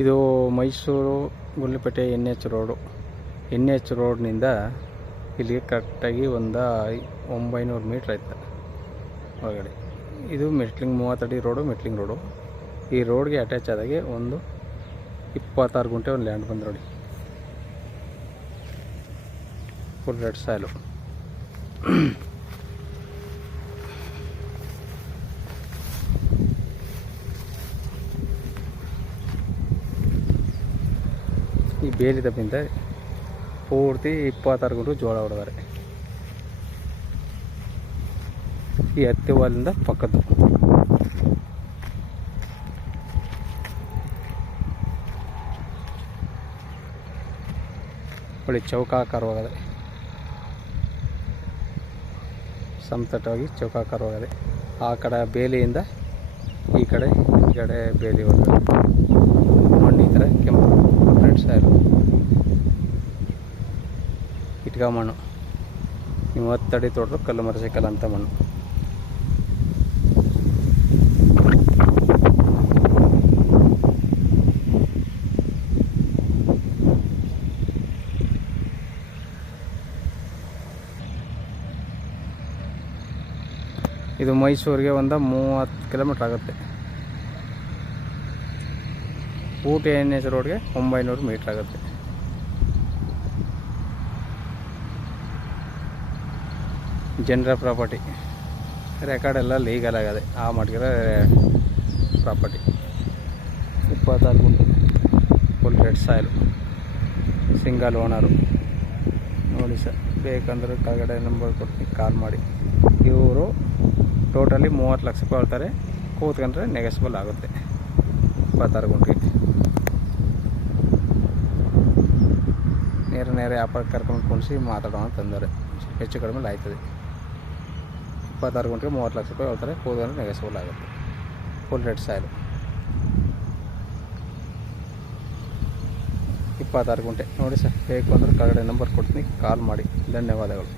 ಇದು Mysuru Gundlupet NH road. NH ರೋಡ್ನಿಂದ ಇಲ್ಲಿಗೆ ಕರೆಕ್ಟಾಗಿ ಒಂದು 900 ಮೀಟ್ರ್ ಆಯ್ತು ಒಳಗಡೆ. ಇದು ಮೆಟ್ಲಿಂಗ್ 30 ಅಡಿ ರೋಡು, ಮೆಟ್ಲಿಂಗ್ ರೋಡು. ಈ ರೋಡ್ಗೆ ಅಟ್ಯಾಚ್ ಆದಾಗೆ ಒಂದು 26 ಗುಂಟೆ ಒಂದು ಲ್ಯಾಂಡ್ ಬಂದು ನೋಡಿ. Full red soil. ಈ ಬೇಲಿ ತಪ್ಪಿಂದ ಪೂರ್ತಿ 26 ಗುಂಟು ಜೋಳ ಹೊಡೆದಾರೆ. ಈ ಹತ್ತಿ ಹೊಲದಿಂದ ಪಕ್ಕದ್ದು ಒಳ್ಳೆ ಚೌಕಾಕಾರವಾಗದೆ, ಸಮತಟ್ಟಾಗಿ ಚೌಕಾಕಾರವಾಗದೆ. ಆ ಕಡೆ ಬೇಲಿಯಿಂದ ಈ ಕಡೆ ಬೇಲಿ ಹೊರಗಡೆ ಮಣ್ಣು ಈ ಥರ ಕೆಂಪು ರೆಡ್ ಸಾಯಿಲು, ಇಟ್ಕ ಮಣ್ಣು. 30 ಅಡಿ ತೋಟರು ಕಲ್ಲು ಮರಸೈಕಲ್ ಅಂತ ಮಣ್ಣು. ಇದು ಮೈಸೂರಿಗೆ ಒಂದು 30 ಕಿಲೋಮೀಟ್ರ್ ಆಗುತ್ತೆ. ಊಟಿ NH ರೋಡ್ಗೆ 900 ಮೀಟ್ರ್ ಆಗುತ್ತೆ. ಜನರ ಪ್ರಾಪರ್ಟಿ, ರೆಕಾರ್ಡ್ ಎಲ್ಲ ಲೀಗಲ್ ಆಗದೆ. ಆ ಮಟ್ಟಿಗೆ ಪ್ರಾಪರ್ಟಿ. 26 ಗುಂಟು full red soil, single owner ನೋಡಿ ಸರ್. ಬೇಕಂದ್ರೆ ಕೆಳಗಡೆ ನಂಬರ್ ಕೊಡ್ತೀನಿ, ಕಾಲ್ ಮಾಡಿ. ಇವರು ಟೋಟಲಿ 30 ಲಕ್ಷ ರೂಪಾಯಿ ಹೇಳ್ತಾರೆ. ಕೂತ್ಕೊಂಡ್ರೆ ನೆಗೆಸ್ಬಲ್ ಆಗುತ್ತೆ. 26 ಗುಂಟೆಗೆ ನೇರ ವ್ಯಾಪಾರ ಕರ್ಕೊಂಡು ಕುಣಿಸಿ ಮಾತಾಡೋಣ ಅಂತಂದರೆ ಹೆಚ್ಚು ಕಡಿಮೆ ಆಯ್ತದೆ. 26 ಗುಂಟೆಗೆ 30 ಲಕ್ಷ ರೂಪಾಯಿ ಹೇಳ್ತಾರೆ. ಕೂತ್ಕೊಂಡ್ರೆ ನೆಗೆಸ್ಬಲ್ ಆಗುತ್ತೆ. ಫುಲ್ ರೆಡ್ ಸಾಯಿಲು 26 ಗುಂಟೆ ನೋಡಿ ಸರ್. ಬೇಕು ಅಂದ್ರೆ ಕೆಳಗಡೆ ನಂಬರ್ ಕೊಡ್ತೀನಿ, ಕಾಲ್ ಮಾಡಿ. ಧನ್ಯವಾದಗಳು.